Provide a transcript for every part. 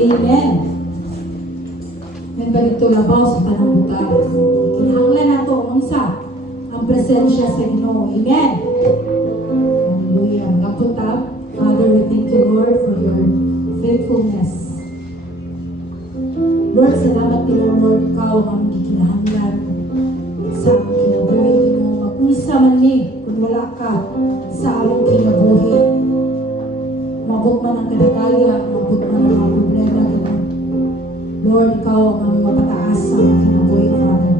Amen. Yan ba dito labaw sa tanang buta? Kinahanglan na ito ang presensya sa Ginoo. Amen. Hallelujah. Magpunta. Father, we thank you, Lord, for your faithfulness. Lord, salamat Ginoo, Lord, ikaw ang gikinahanglan sa among kinabuhi, Ginoo. Mag-unsa man ni kung wala ka sa among kinabuhi. Mabot man ang kadagaya, mabot man ang mga problema, Ginoo. Lord, ikaw ang mapataas sa among kinabuhi, Father.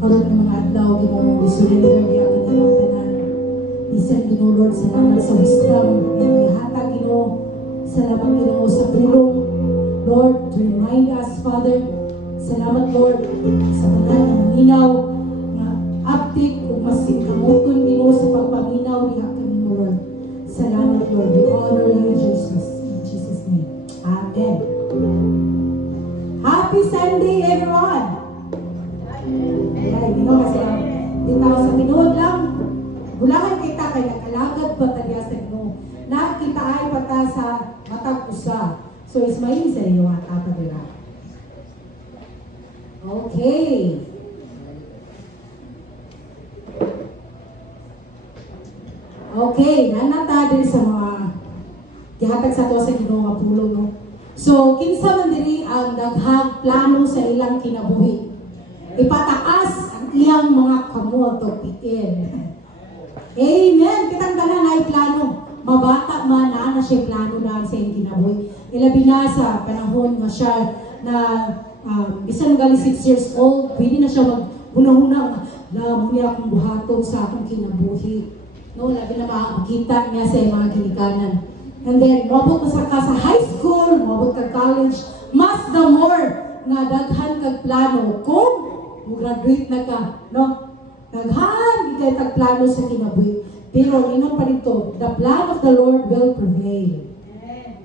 Karot ng mga adlaw, Ginoo, we surrender niya ka ng tanan. Isan, Ginoo, Lord, salamat sa wisdom, ihatag, Ginoo. Salamat, Ginoo, sa pulong. Lord, to remind us, Father, salamat, Lord, sa tanan ng maninaw, na aptik kung masin kamuton, Ginoo, sa pagpaminaw, niya ka ng Lord. Salamat, Lord. We honor you, Jesus. In Jesus' name. Amen. Happy Sunday, everyone! Ay, Ginoo, kasi bitaw sa tinuod lang, bulahan kita kay nakalagad pa tayo sa Ginoo. Nakita ay pata sa matag usa. So, ismayin sa iyo at apadira. Okay. Okay, nanata din sa mga gihatag sa to sa Ginoo nga pulong, no? So, kinsa man diri ang daghang plano sa ilang kinabuhi. Ipataas ang iyang mga kamot o piin. Amen. Kitang tanan ay plano. Mabata man na siya plano na sa iyang kinabuhi. Ilabi na sa panahon nga siya na bisan gali 6 years old, pwede na siya maghunahuna na muli akong buhaton sa akong kinabuhi. No, labi na makakita niya sa mga ginikanan. And then, mabot mo sa high school, mabot ka college, mas the more nga daghan kag plano kung graduate na ka, no? Daghan kay kag plano sa kinabuhi. Pero ingon pa dito, the plan of the Lord will prevail.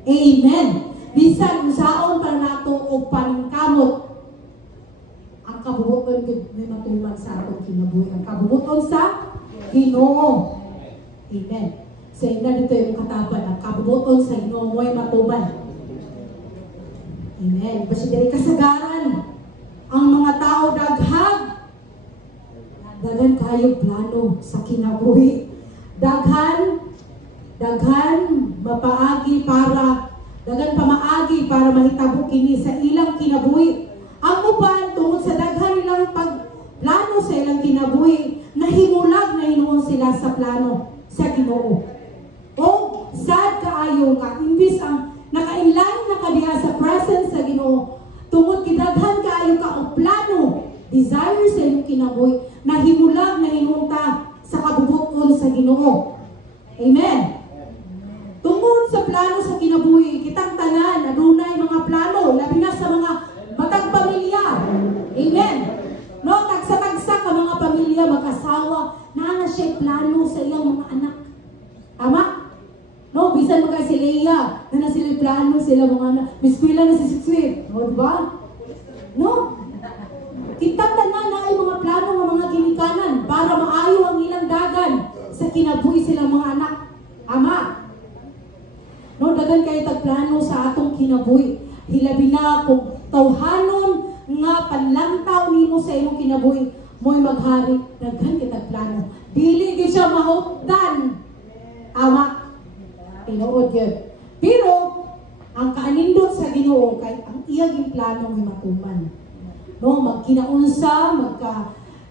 Amen. Bisan usaon pa nato og paningkamot ang kabubuton may matuman sa atong kinabuhi. Ang kabubuton sa Ginoo. Amen. Sa ina dito yung katapan, ang kabubuton sa Ginoo mo'y matuman. Amen. Basta diri kasagaran ang mga tao daghan kayo plano sa kinabuhi. Daghan mapaagi para pamaagi para mahitabo kini sa ilang kinabuhi. Ang uban tungod sa daghan nilang pagplano sa ilang kinabuhi, nahimulag na hinuon sila sa plano sa Ginoo. O sad kaayo nga imbis ang naka-inline na kadiya sa presence sa Ginoo, tungod kidaghan kaayo ka og plano, desire sa imong kinabuhi, nahimulag na hinuon ta sa kabubuton sa Ginoo. Amen. Tungod sa plano sa kinabuhi, kitang tanan adunay mga plano, labi na sa mga matag pamilya. Amen. No, tagsa-tagsa ka mga pamilya, mag-asawa, na siya plano sa iyang mga anak. Tama? No, bisan mo kay si Leia, na sila plano sila mga anak. Biskwila na si Sweet. No, diba? No. Kitang tanan na ay mga plano ng mga ginikanan para maayo ang ilang dagan sa kinabuhi silang mga anak. Ama. No, dagan kayo tagplano sa atong kinabuhi. Hilabi na kung tawhanon nga panlantaw nimo sa imong kinabuhi, mo'y maghari, daghan kita plano. Dili gyud siya mahupdan. Ama. Tinuod yun. Pero ang kaanindot sa Ginoo kay ang iyang plano may matuman. No, magkinaunsa,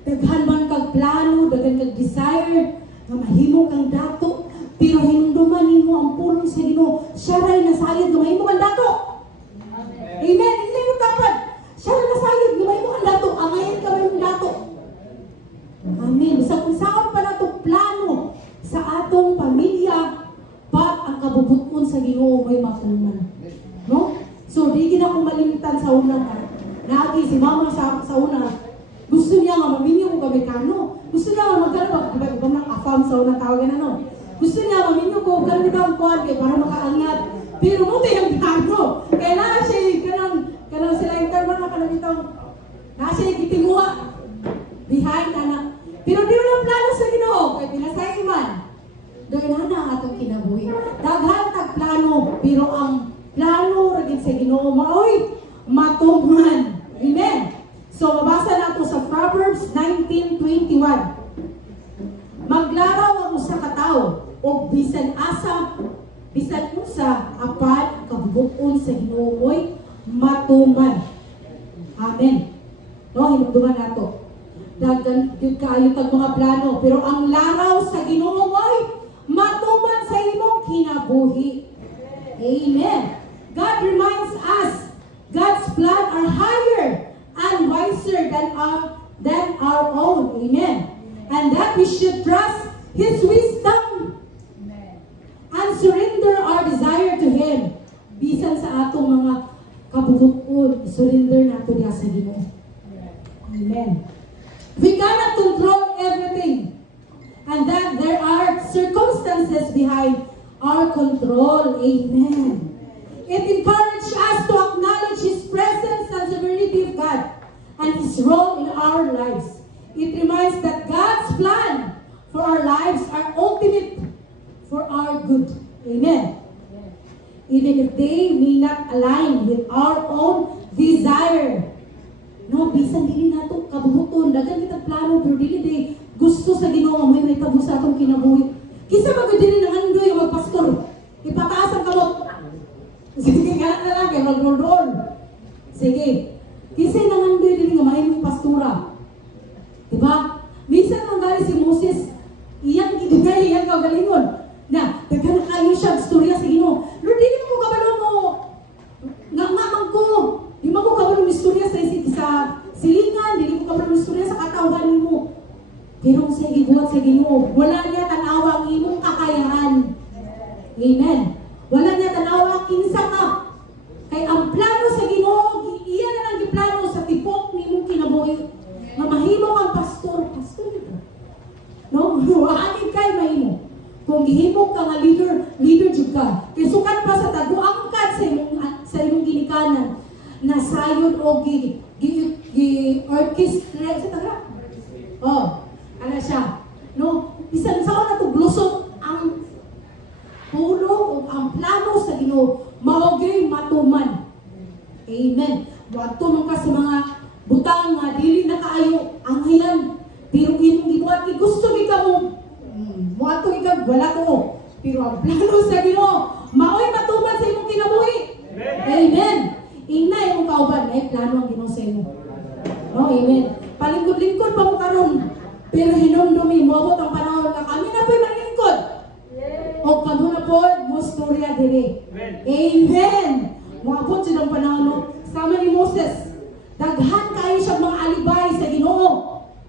daghan man kag plano, daghan kag desire nga mahimo kang dato, pero hinumduman nimo ang pulong sa Ginoo. Siya ray nasayod nga mahimo kang dato. Amen. Hindi mo dapat. Siya ray nasayod nga mahimo kang dato. Angayon ka mahimo dato. Amen. Sa kung saan pa nato plano sa atong pamilya, but ang kabubuton sa Ginoo may matuman. No? So di gid ako malimitan sa una. Lagi si mama sa una, gusto niya nga maminyo ko Amerikano. Gusto niya nga magkano ba ng afam sa una tawagan ano. Gusto niya maminyo ko ganito ang kuwan kay para makaangat. Pero mo yung plano. Kaya na siya kanang sila yung karma na kanang itong na siya gitinguha behind anak. Pero di mo lang plano sa Ginoo kay pinasay iman. Doon na ang atong kinabuhi. Daghan tag plano, pero ang plano gid sa Ginoo maoy matuman. Amen. So mabasa nato sa Proverbs 19:21. Maglaraw ang usa ka tawo og bisan asa bisan unsa apan kabubuton sa Ginoo moy matuman. Amen. No, hinumduman nato. Dagan gyud kaayo tag mga plano, pero ang laraw sa Ginoo moy matuman sa imong kinabuhi. Amen. God reminds us God's plan are higher and wiser than our own. Amen. And that we should trust His wisdom and surrender our desire to Him. Bisan sa atong mga kabubuton, surrender nato diha sa Ginoo. Amen. We cannot control everything, and that there are circumstances behind our control. Amen. It encourages us to acknowledge His presence and sovereignty of God and His role in our lives. It reminds that God's plan for our lives are ultimate for our good. Amen. Even if they may not align with our own desire. No, bisan dili nato kabubuton, dagan kita plano pero dili day gusto sa Ginoo may mahitabo sa atong kinabuhi. Kisa magud dili nang andoy ang magpastor. Ipataas ang kamot. Sige nga na lang kay mag-roll. Sige. Kisa nang andoy dili nga mahimong pastora. Diba? Minsan nang gali si Moses, iyang gidugay iyang kagalingon. Na, daghan kayo siya istorya sa Ginoo. Lord, dili mo kabalo mo. Ngamamang ko. Di mo ko kabalo mo istorya sa silingan, dili mo kabalo mo istorya sa katawhan nimo. Pero sa gibuhat sa Ginoo, wala niya tanawa ang imong kakayahan. Amen. Wala niya tanawa kinsa ka. Kay ang plano sa Ginoo, iya na lang giplano sa tipok nimong kinabuhi. Mamahimo ang pastor ito. No, waanid kay mahimo. Kung gihimo ka nga leader jud ka. Kay sukat pa sa taguangkad sa imong ginikanan na sayod o orchestra sa taga. Oh, ana siya. No, bisan sa na to blusot ang pulo o ang plano sa Ginoo maogay matuman. Amen. Wadto man ka sa mga butang nga dili na kaayo anghayan. Pero imong gibuhat kay gusto gi ka mo. Muadto ikaw wala ko. Pero ang plano sa Ginoo maoy matuman sa imong kinabuhi. Amen. Inay mong kauban, ay plano ang Ginoo sa imo. No, amen. Palingkod-lingkod pa mo karon. Pero hinumdumi mo abot ang panahon nga kami na po'y manlingkod. O kamo na po mo storya dire. Amen. Moabot sila ang panahon no. Sama ni Moses. Daghan kayo siya mga alibay sa Ginoo.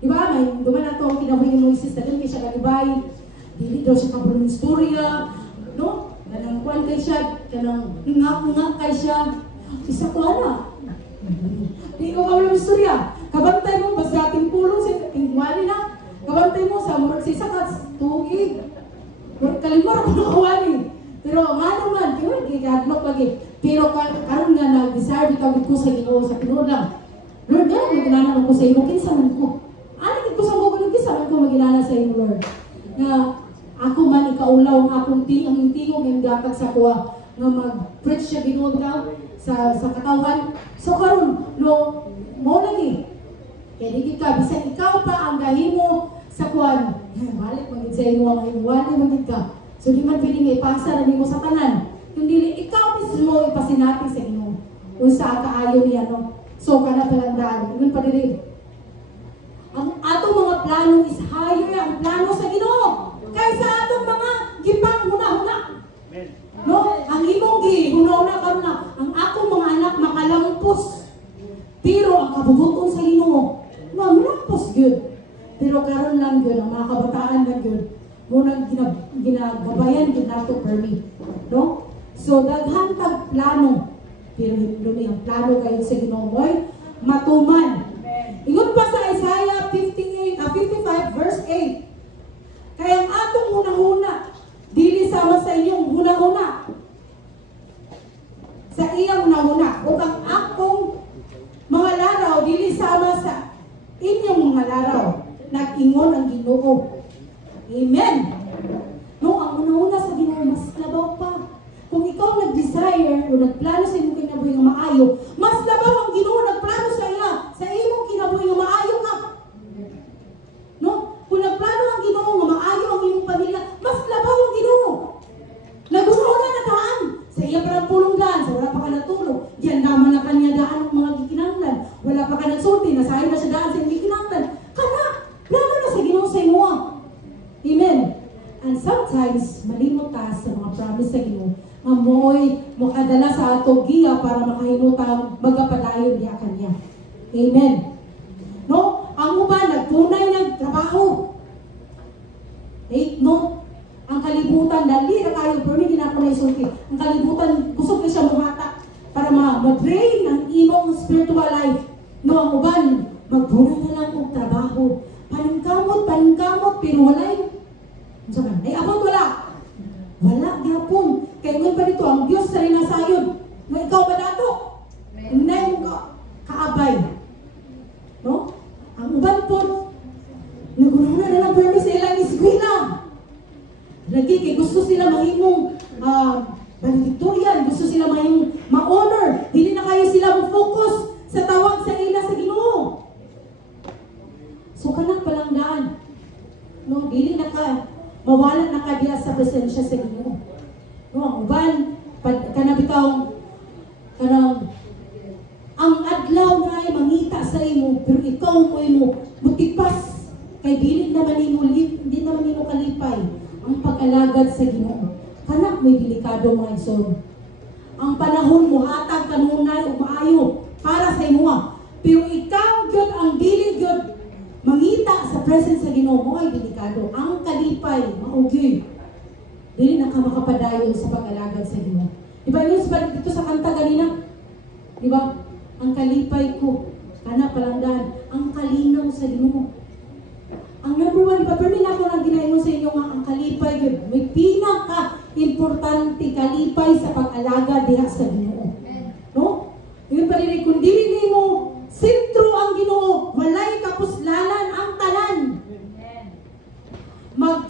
Diba? May duman na ito ang kinabuhi ni Moises. Daghan kayo siya alibay. Dili daw siya kabulong istorya. No? Ganang kuwan kay siya. Ganang ngak-ngak kay siya. Isa ko ana. Di ko kabulong istorya. Kabantay mo, basta ating pulong sa tingwali na. Kabantay mo sa murag sa isa ka tuig. Kalimor ako nakawali. Pero nga naman, gigadlok lagi. Pero karon nga nag-desire bitawid ko sa Ginoo sa tinuod lang. Lord, gano'n magilala ko sa imo, kinsa man ko. Ano ko sa mga kinsa man ko magilala sa imo, Lord. Na ako man ikaulaw ang akong ang tingog ng gatag sa kuha nga mag-preach siya Ginoo daw sa katawhan. So karon, no, mo lagi. Kaya di ka, bisan ikaw pa ang gahimo sa kuwan. Balik magid sa imo ang iwali magid ka. So di man pwede nga ipasa na mo sa tanan. Kung dili ikaw mismo ipasinati sa Ginoo. Unsa kaayo niya no. So kana palandaan, ingon pa diri. Ang atong mga plano is higher ang plano sa Ginoo kaysa atong mga gipanghuna-huna. No, ang imong gihuna-huna karon na ang akong mga anak makalampos. Pero ang kabubuton sa Ginoo, mamlampos gyud. Pero karon lang gyud ang mga kabataan lang gyud. Muna ginagabayan gyud nato permit. No? So daghan tag plano. Pero hindi ang plano kayo sa Ginoo moy matuman. Ingon pa sa Isaiah 55 verse 8. Kaya ang atong hunahuna dili sama sa inyong hunahuna. Sa iyang hunahuna o ang akong mga laraw dili sama sa inyong mga laraw. Nag-ingon ang Ginoo. Amen. No, ang una-una sa Ginoo mas labaw pa. Kung ikaw nag-desire o nagplano sa imong kinabuhi nga maayo, mas labaw ang Ginoo nagplano sa iya sa imong kinabuhi nga maayo ka. No? Kung nagplano ang Ginoo nga maayo ang imong pamilya, mas labaw ang Ginoo. Nagunaw na nataan sa iya parang pulunggan, sa wala pa ka natulog. Diyan naman na kanya daan ang mga gikinanglan. Wala pa ka nagsulti, nasahin na siya daan sa imong gikinanglan. Kana, plano na sa Ginoo sa imo. Amen. And sometimes, malimot ta sa mga promise sa Ginoo. Amoy makadala sa ato giya para makahimutang magapadayon niya kanya. Amen. No? Ang uban, nagpunay ng trabaho. Take note. Ang kalibutan, dali na kayo, pero hindi na ako naisulti. Ang kalibutan, kusog na siya muhata para ma-drain ang imong spiritual life. No, ang uban, magbunay na lang kong trabaho. Paningkamot, pero walay. Ay, abot wala. Wala, gapon. Kaya ngayon pa dito, ang Diyos sa rinasayod. Nga ikaw ba dato? Hindi mo kaabay. No? Ang uban po, nagunaw na lang permis sa ilang eskwela. Lagi, kay gusto sila mahimong valedictorian, gusto sila mahimong ma-honor. Dili na kayo sila mag-focus sa tawag sa ila sa Ginoo. So, kanang palanggaan. No, dili na ka, mawala na ka diya sa presensya sa Ginoo. No, ang uban, kanabitaw, ang adlaw na ay mangita sa imo, pero ikaw mo mutipas, kay dili naman imo, hindi naman imo kalipay ang pag-alagad sa Ginoo. Kanak may delikado mga igsoon. Ang panahon mo hatag kanunay ug maayo para sa imo. Pero ikaw gyud ang dili gyud mangita sa presence sa Ginoo mo ay delikado. Ang kalipay maugyoy. Dili na ka makapadayon sa pag-alagad sa Ginoo. Di ba yun dito sa kanta ganina? Di ba? Ang kalipay ko, kana palangdan, ang kalinaw sa Ginoo. Ang number one, papermin ako lang ginayon sa inyo nga ang kalipay, yun. May pinaka-importante kalipay sa pag-alaga diha sa Ginoo. No? Yung parinig, kung dili mo sentro ang Ginoo, walay kapuslanan ang tanan.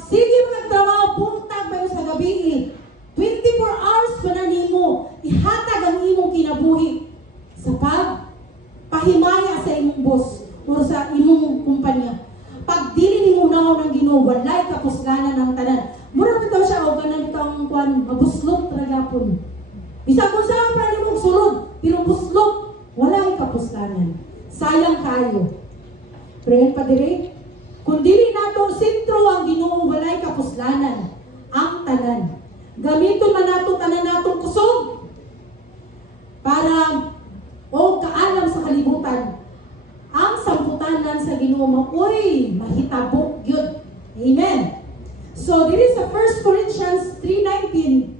Sige magtrabaho, puntag ba sa gabi, 24 hours pa na nimo, ihatag ang imong kinabuhi sa pagpahimaya sa imong boss o sa imong kumpanya. Pag dili nimo naon ng Ginoo, walay kapuslanan ng tanan. Mura bitaw siya og kanang bitawng kwan, mabuslot ra gyapon. Bisag kung saan pa nimo sulod, pero buslot, walay kapuslanan. Sayang kayo. Pero pa diri, kung dili nato sentro ang Ginoo, walay kapuslanan ang tanan. Gamiton man nato tanan natong kusog para o kaalam sa kalibutan. Ang samputanan sa Ginoo uy, mahitabok yun. Amen. So, diri sa 1 Corinthians 3:19,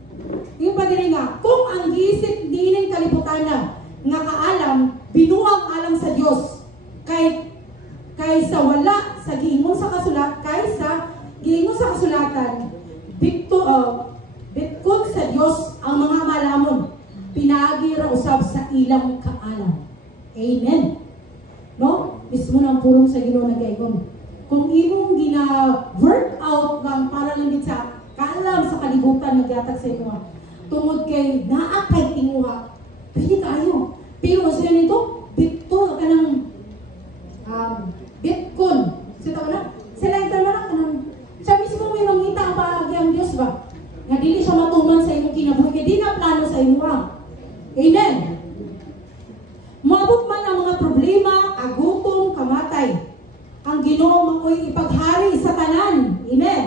yung pa diri nga, kung ang giisip diining kalibutana nga kaalam, binuang alam sa Dios, kaysa wala sa giingon sa kasulat, kaysa giingon sa kasulatan, bitkod sa Dios ang mga malamon, pinaagi ra usab sa ilang kaalam. Amen. No? Mismo ng pulong sa Ginoo nagaygon. Kung imong gina-work out ng para lang sa kaalam sa kalibutan nagyatag sa imo, tungod kay naa kay tinguha, pwede kayo. Pero sila nito, bitto ka ng Bitcoin. Sita ka na? Sila ito na kanang siya mismo may mangita ang paagi ang Diyos ba? Nga dili siya matuman sa imong kinabuhi, kaya di na plano sa imo. Amen. Maabot man ang mga problema, agutom, kamatay. Ang Ginoo maoy ipaghari sa tanan. Amen.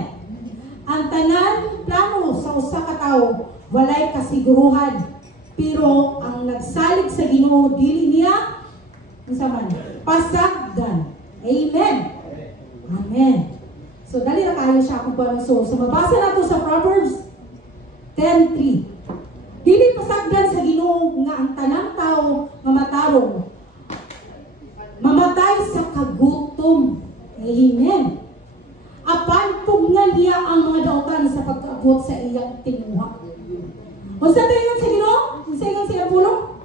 Ang tanan plano sa usa ka tawo walay kasiguruhan. Pero ang nagsalig sa Ginoo dili niya unsa man pasagdan. Amen. Amen. So dali ra kayo siya kung paano so mabasa nato sa Proverbs 10:3. Dili pasagdan sa Ginoo nga ang tanang tao nga matarong mamatay sa kagutom. Amen. Apan pugnan niya ang mga dautan sa pag-abot sa iyang tinguha. Unsa dayon sa Ginoo? Unsa ingon sa pulong?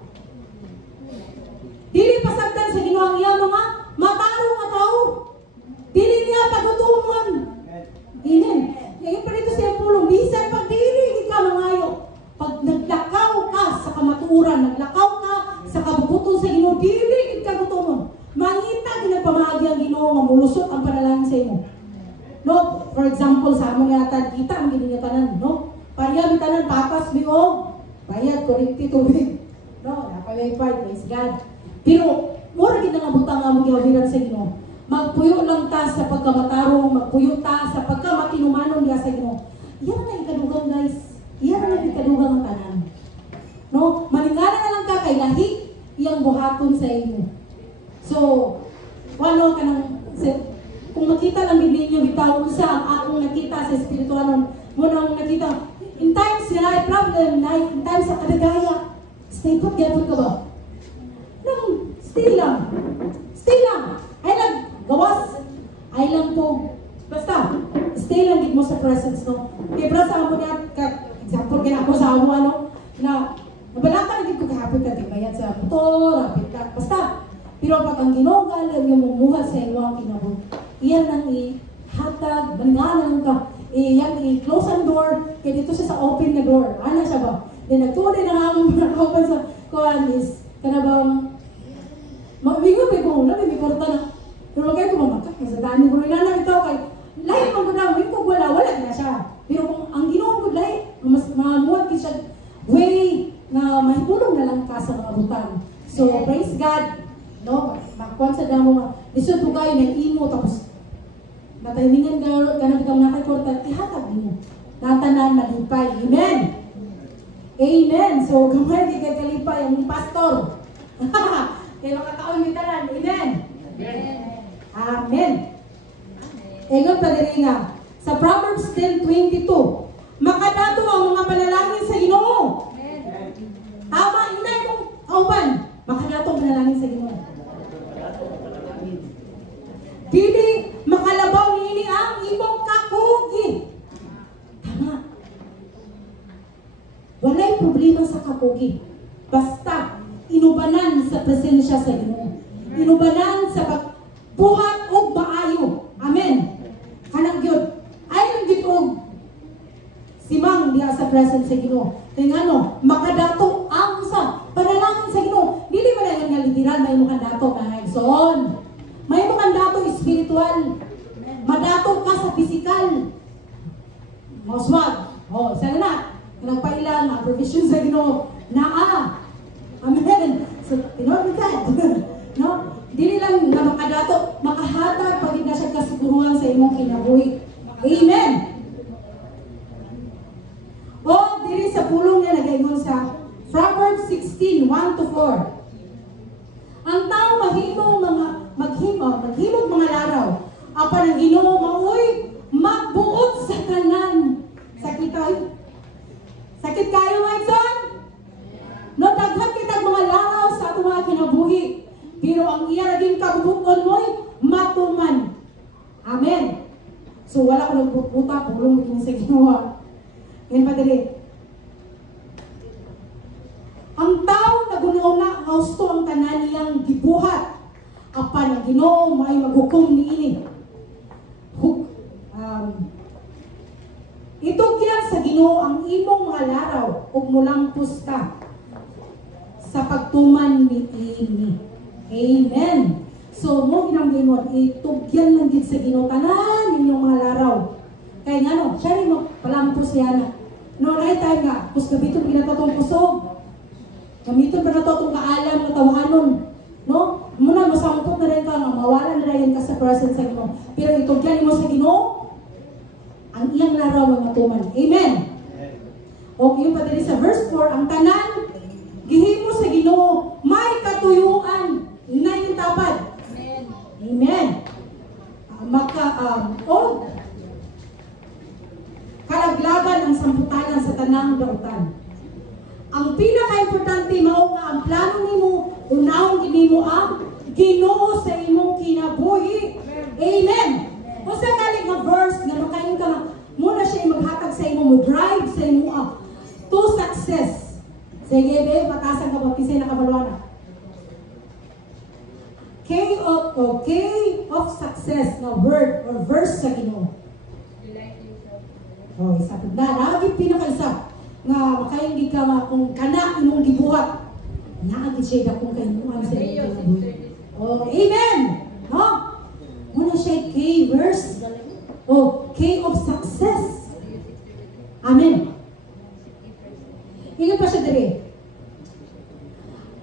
Dili pasagdan sa Ginoo ang iyang mga matarong nga tao. Dili niya pagutumon. Amen. Ngayon pa dito sa pulong, bisan pag dili ikaw mangayo. Pag naglakaw ka sa kamatuoran, sa kabubuton sa Ginoo, dili gid ka gutomon. Mangita ginagpamaagi ang Ginoo nga mulusot ang panalangin sa imo. No, for example, sa amon yata kita ang gininyo tanan, no? Pareha mi tanan patas mi og bayad kuryente tubig. No, napalay praise God. Pero mura gid nga butang nga magihawiran sa Ginoo. Magpuyo lang ta sa pagkamatarong, magpuyo ta sa pagkamatinumanon diya sa Ginoo. Iyan na ikadugang guys. Iyan na ikadugang ang tanan. No, maningala na lang ka kay lahi iyang buhaton sa imo. So, ano kanang kung makita lang gid ninyo bitaw unsa ang akong nakita sa espiritual mo nang nakita in times na problem na in times sa kadagaya. Stay put gyapon ka ba? Nang stay lang. Stay lang. Ay naggawas. Ay lang po. Basta stay lang gid mo sa presence no. Kay bra sa amo niya example kay ako sa amo ano na nabalaka na gid ko kahapon ka bayad sa motor, apit ka. Basta pero pag ang Ginoo galing yung mumuhat sa iyong kinabuhi, iyan nang ihatag, mangalan ka, iyan i-close ang door, kaya dito siya sa open na door. Ano siya ba? Then nagtuloy na nga akong open sa kuhan is, kana bang, magbingo pa kung una, may korta na. Pero kayo kumamakak, masadaan ko rin na ito kay, lahat mo na, may kung wala na siya. Pero kung ang Ginoo ko lahat, mas mamuhat ki siya, way na mahitulong na lang ka sa mga butang. So, praise God. No, makuan sa damo nga. Lisod po kayo ng imo tapos natahimingan ka na bitaw nakakwarta, ihatag mo. Natanan malipay. Amen. Amen. So, gamay di kay kalipay ang pastor. Kaya makakaon ni tanan. Amen. Amen. Ingon pa diri nga sa Proverbs 10:22, makadato ang mga panalangin sa Ginoo. Tama inay mong auban. Makadato ang panalangin sa Ginoo. Dili makalabaw niini ang imong kakugi. Tama. Walay problema sa kakugi. Basta inubanan sa presensya sa Ginoo. Inubanan sa pagbuhat og maayo. Amen. Kanang gyud ay nang gitog simang diha sa presence sa Ginoo. Tingano, makadato ang sa panalangin sa Ginoo. Dili man lang nga literal may mga dato nga igsoon. May mga dato spiritual. Madato ka sa physical. Moswag. Oh, sana na. Nagpailan ang provision sa Ginoo. Naa. Amen. So, tinawag that. No? Dili lang na makadato, makahatag pag na siya kasiguruhan sa imong kinabuhi. Amen. O, dili sa pulong niya nagaingon sa Proverbs 16:1-4. Ang tao maghimog mga laraw. Apan ang Ginoo maoy magbuot sa tanan. Sakit kayo? Sakit kayo mga igsoon? No, daghan kitag mga laraw sa atong mga kinabuhi. Pero ang iya naging kabubuton mo'y matuman. Amen. So wala ko nagbubuta, pulong din sa Ginoo. Yan pa dali. Ang tao nagununa nga gusto ang tanan niyang gibuhat. Apan ang Ginoo may maghukom niini. Itugyan sa Ginoo ang imong mga laraw ug mulampos ka sa pagtuman ni ini. Amen. So mo ginamgingon itugyan lang gid sa Ginoo tanan ninyong mga laraw. Kay ngano, siya rin mo palampos yana. No right time nga, kus gabiton ginatotong kusog. Gamiton pa na to itong kaalam na tawanon. No? Muna, masampot na rin ka nga, mawala na rin ka sa presence sa Ginoo. Pero itugyan mo sa Ginoo, ang iyang laraw ng matuman. Amen. O yung pa dali sa verse 4, ang tanan, gihimo sa Ginoo, may katuyuan. Inay yung tapad. Amen. Kalaglaban ang samputanan sa tanang dautan. Ang pinaka-importante mao nga ang plano nimo, unahon ginimo ang Ginoo sa imong kinabuhi. Amen. Kung sa galing nga verse nga makain ka muna siya maghatag sa imo, mo drive sa imo to success. Sige be, patasan ka ba kisay nakabalwana. K of success na word or verse sa Ginoo. Oh, isa pa na. Lagi pinaka-isa nga makaindi ka nga kung kana imong gibuhat. naagit siya akong kainuan sa ilang kinabuhi. Oh, amen! No? Muna siya K verse. Oh, K of success. Amen. Ingat pa siya diri.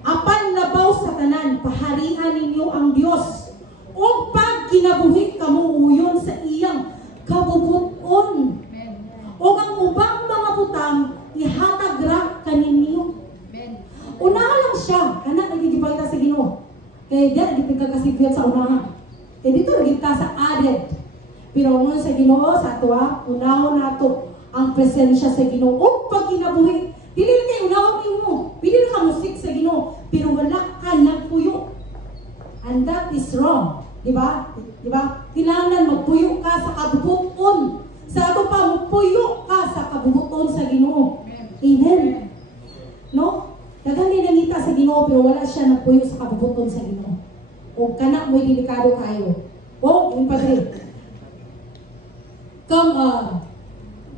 Apan labaw sa tanan, paharian ninyo ang Dios. O pag kinabuhi kamo uyon sa iyang kabubuton. O ang ubang mga butang, ihatag ra kaninyo. Unahan lang siya, kana nagigipakita sa Ginoo. Kaya di pagkakasipyat sa unahan. Kaya dito nagita sa added. Pero ngon sa Ginoo, sa ato unahon nato ang presensya sa Ginoo. O pag kinabuhi, dili na kayo unahon nimo. Pili na ka musik sa Ginoo, pero wala ka nagpuyo. And that is wrong. Diba? Diba? Kailangan magpuyo ka sa kabubuton. Sa ato pa, magpuyo ka sa kabubuton sa Ginoo. Amen. No? Daghang nangita sa Ginoo, pero wala siya nagpuyo sa kabubuton sa Ginoo. O kana mo'y delikado kayo. O, yung padre.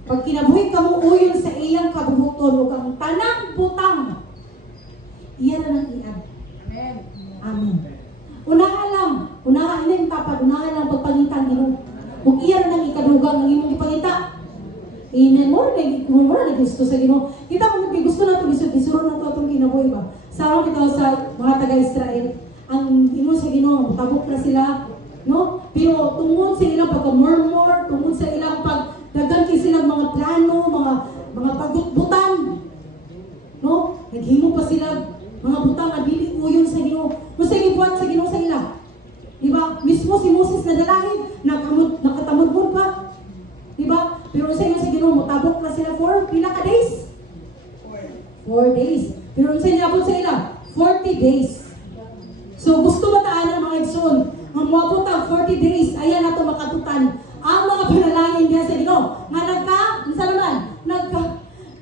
Pag kinabuhi ka mo uyon sa iyang kabubuton, o kang tanang butang, iyan na ng iyan. Amen. Unahan lang yung tapad, unahan lang pagpangitan Ginoo. Kung iyan na ng ikadugang ng imong ipangita. Amen. Mura na gusto sa Ginoo. Kita mo gusto na ito, bisuro na ito itong kinabuhi ba? Sama kita sa mga taga-Israel. Ang imong sa Ginoo, tabok na sila, no? Pero tungod sa ilang pagka-murmur, tungod sa ilang dagan kay silang mga plano, mga pagutbutan. No? Naghimo pa sila mga butang na dili uyon sa Ginoo. Kung sa gibuhat sa Ginoo sa ila. Di ba? Mismo si Moses na dalahin, nakatamod pa. Di ba? Pero sa inyo sa Ginoo, mutabok na sila for pila ka days? 4 days. Pero sa inyo abot sa ila, 40 days. So gusto ba taan ang mga igsoon? Ang muabot ang 40 days, ayan na ito makatutan. Ang mga panalangin niya sa Ginoo, nga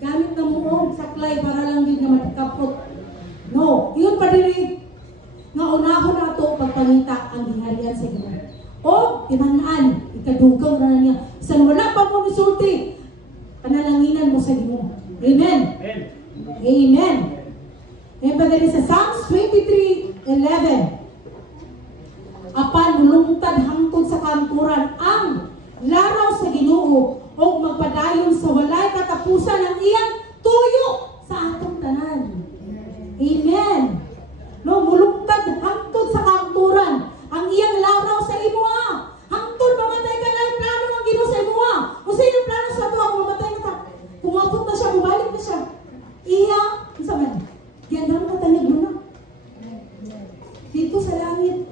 gamit na muong saklay para lang din na matikapot. No, yun pa diri nga unahon na ito pagpangita ang gingharian sa Ginoo. O, imanaan, ikadugang na niya. Sa wala pa mo misulti, panalanginan mo sa Ginoo. Amen. Amen. Amen pa diri sa Psalms 23:11. Apan mulungtad hangtod sa kanturan ang laraw sa Ginoo o magpadayon sa walay katapusan ng iyang tuyo sa atong tanan. Amen. No, mulungtad hangtod sa kanturan ang iyang laraw sa imo. Hangtod mamatay ka na plano ng Ginoo sa imo. Kung sino plano sa ato kung mamatay ka, kumapot na siya, bumalik na siya. Iya, unsa man? Diyan lang ka tanig mo na. Dito sa langit.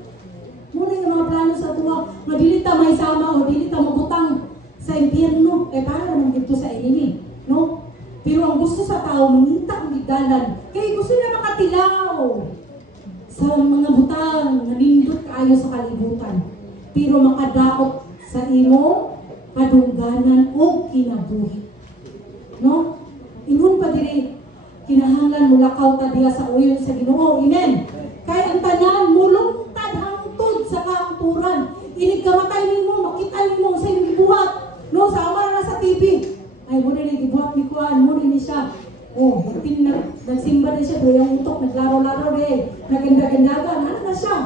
Muna yung mga plano sa tuwa, nga dili ta may sama o dili ta mabutang sa impyerno, kaya para naman dito sa inini, no? Pero ang gusto sa tao, mangita ang bigdalan, kaya gusto nila makatilaw sa mga butang, nalindot kayo sa kalibutan, pero makadaot sa imo, kadungganan o kinabuhi. No? Ingon pa diri, kinahanglan mulakaw ta diya sa uyon sa Ginoo, amen? Kaya ang tanan, mulungtad hangtod sa kanturan. Inig kamatay nimo, makita nimo sa imong gibuhat. No, sa amara na sa TV. Ay, muna ni gibuhat ni Kuan, muna ni siya. Oh, nagsimba na siya, doon yung utok, naglaro-laro rin. Naganda-gandagan, ano na siya?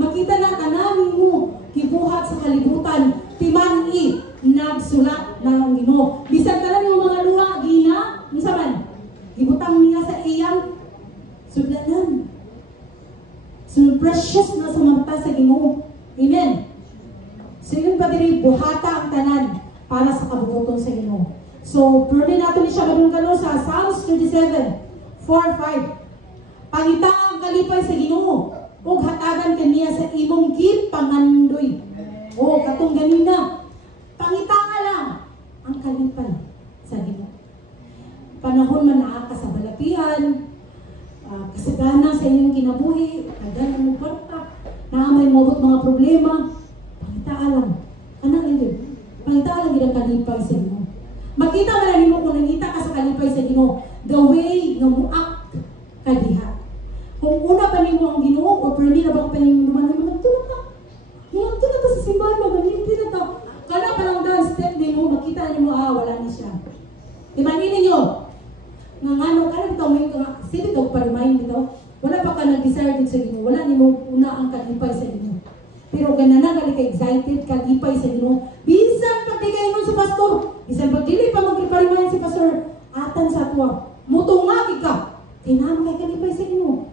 Makita na tanan mo, gibuhat sa kalibutan. Timani, nagsulat ng Ginoo. Bisan tanan yung mga luha, gina, unsa man? Gibutang niya sa iyang sudlanan. So, precious na sa mata sa Ginoo. Amen. So, yun pa diri, buhata ang tanan para sa kabubuton sa Ginoo. So, pwede natin siya ganun sa Psalms 27:4-5. Pangita ang kalipay sa Ginoo, o hatagan kaniya sa imong gipangandoy. O, katong ganina, pangita ka lang ang kalipay sa Ginoo. Panahon man naa ka sa balapian, kasagana sa inyong kinabuhi, agad ang muporta, naamay mo mga problema, pangitaan lang. Anak hindi, pangitaan lang ginang kalipay sa Ginoo. Makita mo lang mo kung nangita ka sa kalipay sa Ginoo, the way nga muak ka diha. Kung una pa nimo ang Ginoo, o pwede na bang panimduman, magtulog ka. Magtulog ka sa simbahan, maglimpi na ta. Kana pa lang doon, step nimo, makita nimo, wala na siya. Imanin ninyo, nga ano, kanang ito, may sige ito, pa-remind nito, ka nag-desire din sa Ginoo, wala nimo una ang kalipay sa Ginoo. Pero ganana ka excited, kalipay sa Ginoo. Bisan pag di kayo sa pastor, bisan pag dili pa mag-remind si pastor, atan sa tuwa, mutunga ka. Tinama kay kalipay sa Ginoo.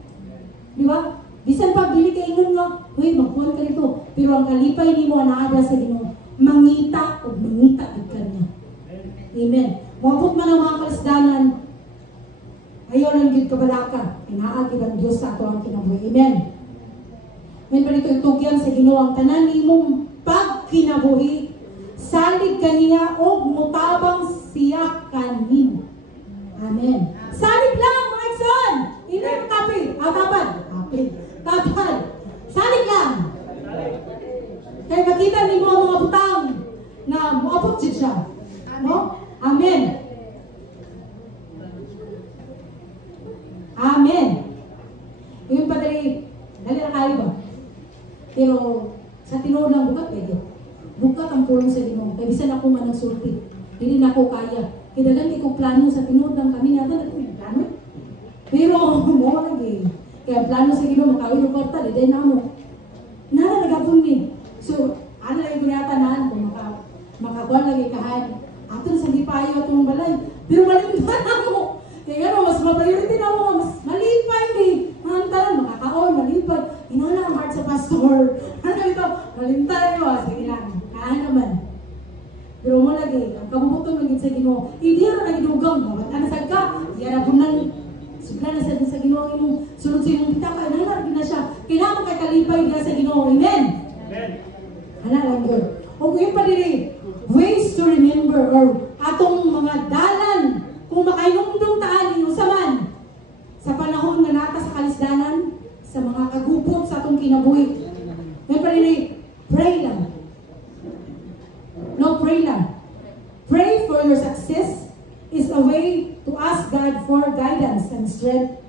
Di ba? Bisan pag dili kay ingon nga, huy, magkuhan ka nito. Pero ang kalipay nimo naada sa Ginoo, mangita o mangita gid kanya. Amen. Mabot man ang mga kalasdanan, ayaw lang gid kabalaka. Inaagi ang Dios sa ato ang kinabuhi. Amen. May palito itugyan sa Ginoo ang tanan nimong pagkinabuhi, salig kaniya o mutabang siya kanimo. Amen. Salig lang, mga igsoon. Hindi mo tapid. Tapad. Tapad. Salig lang. Kaya makita nimo ang mga butang na muabot siya. No? Amen. Amen. Yung padali, dali na kayo ba? Pero sa tinuod ng bukat, pwede. Bukat ang pulong sa Ginoo. Kaya bisan ako man nagsulti. Hindi na ako kaya. Kaya dagan ko plano sa tinuod ng kami natin. Ito yung plano. Pero, mo lagi. Kaya plano sa Ginoo, makawin yung kwarta, di na mo. Nara nagapon ni. So, ano lagi ko niyatanan, kung makakuha lagi kahan. Ato na sa gipayo itong balay. Pero malipay na mo. Kaya nga, mas ma-priority na mo. Mas malipay ni. Hantaran, makakaon, malipay. Inala ang heart sa pastor. Ano ito? Malintay mo. Sige lang. Kahan naman. Pero mo lagi, ang kabubutong magiging sa Ginoo. Hindi na naginugang. Ba't anasag ka? Yan na punang sugla na sa Ginoo imong sunod sa imong bitaka. Nalaragin na siya. Kailangan kay kalipay niya sa Ginoo. Amen? Amen. Ano lang yun. O kung yung palili, ways to remember or atong mga dalan kung makainumdum taan ninyo saman sa panahon nga nata sa kalisdanan, sa mga kagupot sa atong kinabuhi. May palili, pray lang. No, pray lang. Pray for your success is a way to ask God for guidance and strength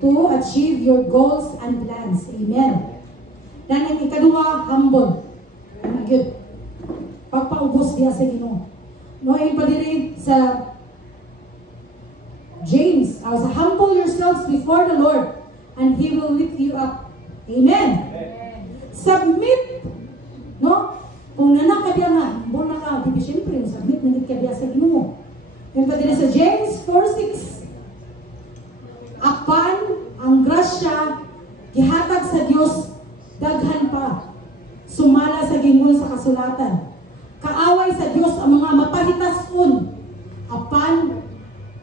to achieve your goals and plans. Amen. Dan ang ikaduha, humble. Good. Pagpaubos diya sa Ginoo. No, yung padiri sa James, sa humble yourselves before the Lord and He will lift you up. Amen. Submit. No? Kung nanak ka diya nga, humble na ka, di siyempre, submit na ka diya sa Ginoo. Yung padiri sa James 4:6, apan ang grasya gihatag sa Dios daghan pa sumala sa gingol sa kasulatan. Kaaway sa Dios ang mga mapahitason, apan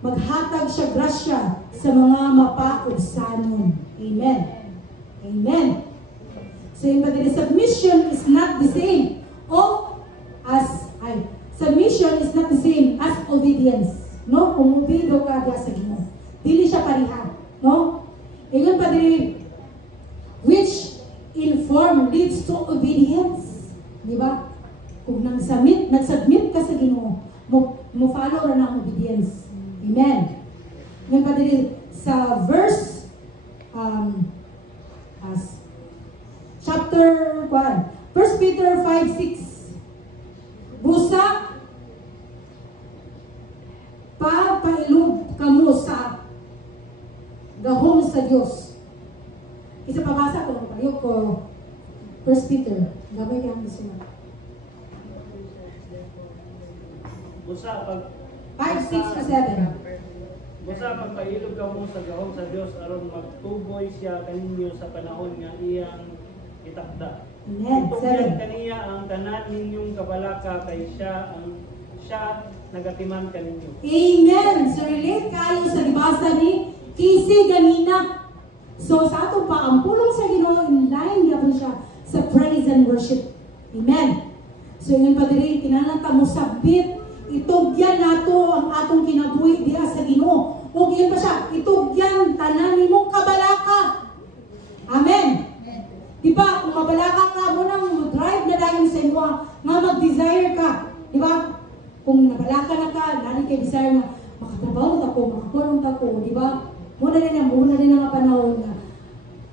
maghatag siya grasya sa mga mapaubsanon. Amen. Amen. So yung padiri, submission is not the same submission is not the same as obedience. No? Kung obedo ka diya sa Ginoo, dili siya pariha. No? Ingon padiri, which in form leads to obedience. Di ba? Kung nagsubmit ka sa Ginoo, mo follow na ng obedience. Amen. Ngayon padiri, sa verse chapter 1, 1 Peter 5:6, busa papailog kamo sa gahom sa Dios. Isa pabasa ko, paliw ko 1 Peter, gabay kang gusto. Busa pag 5:6-7. Busa pagpailog kamo sa gahom sa Dios aron magtuboy siya kaninyo sa panahon nga iyang itakda. Amen. Itugyan kaniya ang tanan ninyong kabalaka kay siya nagatiman kaninyo. Amen. So relate kayo sa libasa ni Kisi ganina. So sa ato pa ang pulong sa Ginoo in line gyapon siya sa praise and worship. Amen. So yung padiri kinahanglan mo sabit itugyan nato ang atong kinabuhi diha sa Ginoo. Ug yun pa siya, itugyan tanan nimong kabalaka. Amen. Diba, kung mabalaka ka mo nang drive na dayon sa inyo nga mag-desire ka. Diba? Kung nabalaka na ka, nari kay desire na makatrabaho ako, makakulong ako, diba? Muna din ang panahon na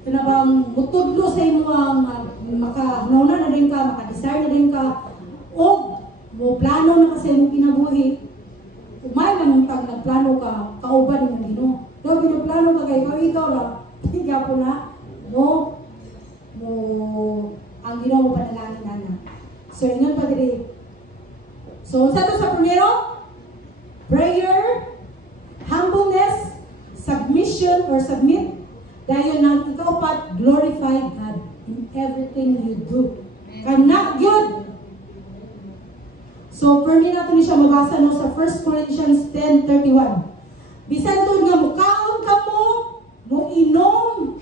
kanabang mutudlo sa imo ang makahanawna na rin ka, makadesire na rin ka, o mo plano na ka sa imong kinabuhi. Umay lang tag nagplano ka, kauban ng Ginoo. Daw ginoplano ka kay ikaw ra Higa po na mo ang Ginoo mo panalangin ana. So ingon pa diri. So sa to sa primero, prayer, humbleness, submission or submit. Dayon nang ikaw pat glorify God in everything you do. Kana gyud. So permi nato ni siya mabasa no sa 1 Corinthians 10:31. Bisan tud nga mukaon kamo, mo inom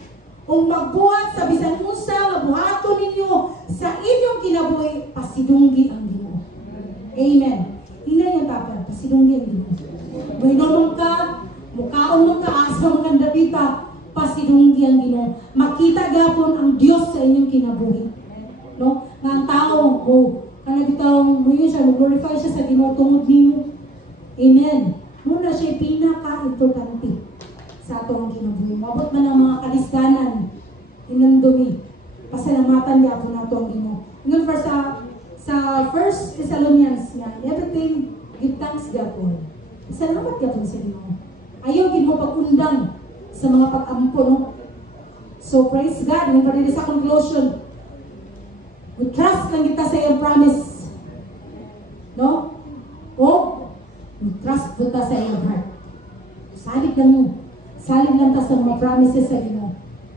o magbuhat sa bisan unsa nga buhaton ninyo sa inyong kinabuhi, pasidunggi ang Ginoo. Amen. Hinay yung tapad, pasidunggi ang Ginoo. Mo inom ka, mukaon mo ka, asa mo kang dapita, pasidunggi ang Ginoo. Makita gapon ang Dios sa inyong kinabuhi. No? Nga ang tao, kana bitaw mo yun siya, glorify siya sa Ginoo tungod nimo. Amen. Muna siya pinaka-importante sa atong kinabuhi. Mabot man ang mga kalisdanan, inundumi, pasalamatan niya ako na atong Ginoo. Ngayon for sa 1 Thessalonians nga, everything give thanks gapon. Salamat gapon sa Ginoo. Ayaw gid mo pag-undang sa mga pag-ampo, no? So praise God, yung pa sa conclusion. We trust lang kita sa iyong promise. No? O, we trust kita sa iyong heart. Salig lang mo. Salig lang ta sa mga promises sa Ginoo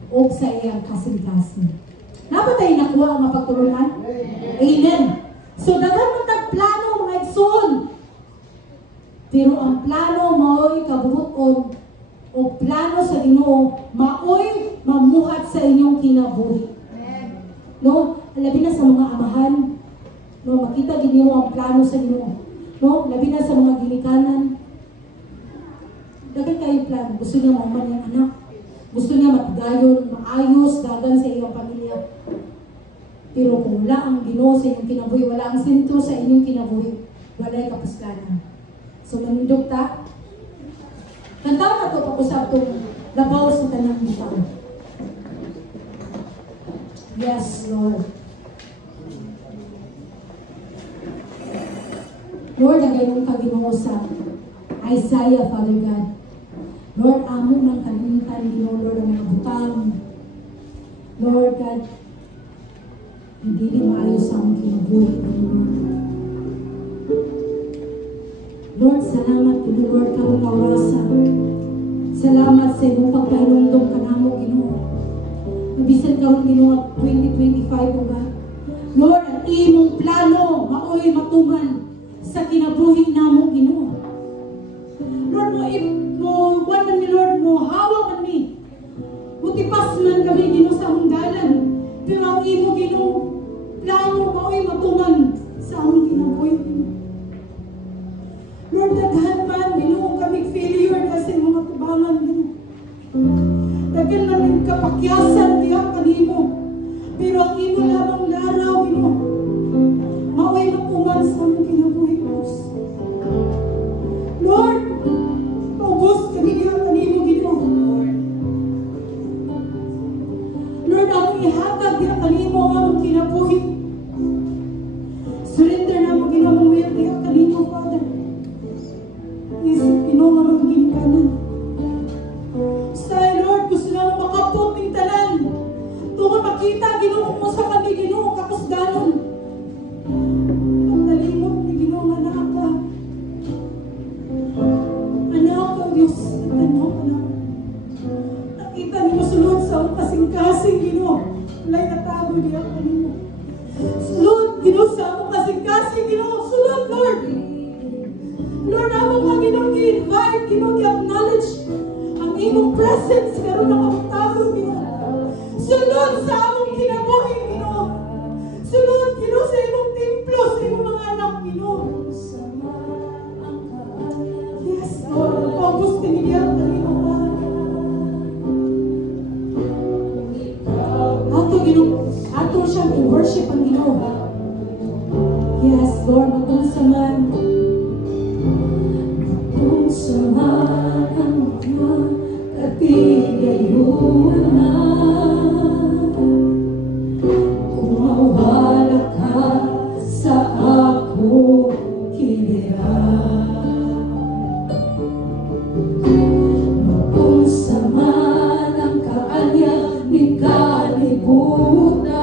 o sa iyong kasing-kasing. Dapat tayo nakuha ang mapagtulungan? Amen. So, daghan mo tag-plano mga igsoon. Pero ang plano mao'y kabubuton o plano sa Ginoo mao'y mamuhat sa inyong kinabuhi. No? Labi na sa mga amahan. No? Makita ginoo ang plano sa Ginoo. No? Labi na sa mga ginikanan. Daghan kayo plano. Gusto niya mauman yung anak. Gusto niya matigayon, maayos, dagan sa iyong pamilya. Pero kung wala ang Ginoo sa inyong kinabuhi, wala ang sentro sa inyong kinabuhi, wala yung kapuslanan. So manindog ta. Kantaw na ito pag-usap itong labaw sa tanang bitaw. Yes, Lord. Lord, nagay mong kaginoo sa Isaiah, Father God. Lord, amo ng kalimutan, Ginoo, Lord, ang mga butang. Lord God, hindi ni maayos ang kinabuhi, Lord. Lord, salamat, Lord, karong kaurasan. Salamat sa iyong pagkainundong kanamo, Ginoo. Mabisan karong Ginoo 2025, O God. Lord, ang imong plano, maoy matuman sa kinabuhi namo, Ginoo. Lord, mo man ni Lord, mo hawak man ni. Mutipas man kami, Ginoo, sa among dalan. Pero ang imo, Ginoo, plano, maoy matuman sa among kinabuhi, Ginoo. Lord, daghan man, Ginoo, kami failure kasi mga tubangan, Ginoo. Daghan namin kapakyasan, diyak kanimo. Pero ang imo lamang laraw, Ginoo, maoy matuman sa among kinabuhi, Diyos. Lord, paubos kami diyak kanimo, Ginoo. Lord, ang ihatag diyak kanimo ang among kinabuhi. Surrender na mo, Ginoo, mong will diyak kanimo, Father. Isip, Ginoo, nga mga ginikanan. Say, Lord, gusto na makapot ng tanan. Tungo makita, Ginoo mo sa kami, Ginoo, kakusdanon. Ang nalimot ni Ginoo nga anak ka. Anak ka, Diyos, anak, anak. Nakita ni mo sulod sa ang kasing-kasing, Ginoo. Wala'y natago niya kanino. Sulod, Ginoo, sa ang kasing-kasing, Ginoo. Sulod, Lord. Lord, ako nga Ginoo, i-invite, Ginoo, i-acknowledge ang imong presence, pero nakapagtago, Ginoo. Sulod sa among kinabuhi, Ginoo. Sulod, Ginoo, sa imong templo, sa imong mga anak, Ginoo. Yes, Lord. Paubos ka niya, Ginoo. Ato, Ginoo. Ato siyang i-worship ang Ginoo. Yes, Lord. Matong sa man. Matong sa man ang mga katigayunan. Kung mawala ka sa ako kiniran. Kung sama ng di kalibutan.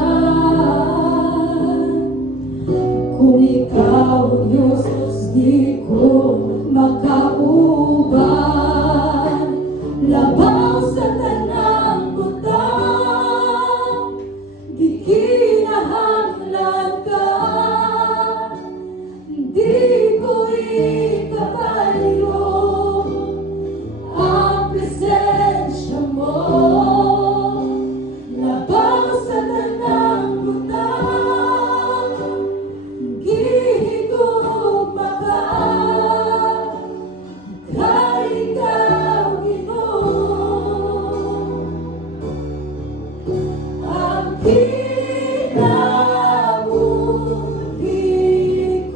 Kung ikaw, Diyos, di ko makauban. Labaw sa tanang butang, di kinahanglan ka. Hindi ko ikapayo ang presensya mo. Labaw sa tanang butang, gihigugma ka. Kay ikaw, Ginoo, ang kinabuhi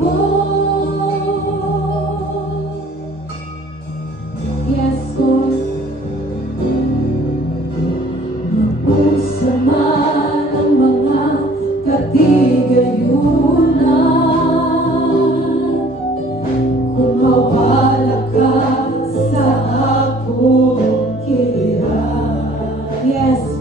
ko. Yes, Lord. Mag-usama ng mga katigayunan, kung mawala ka sa akong kiliran. Yes.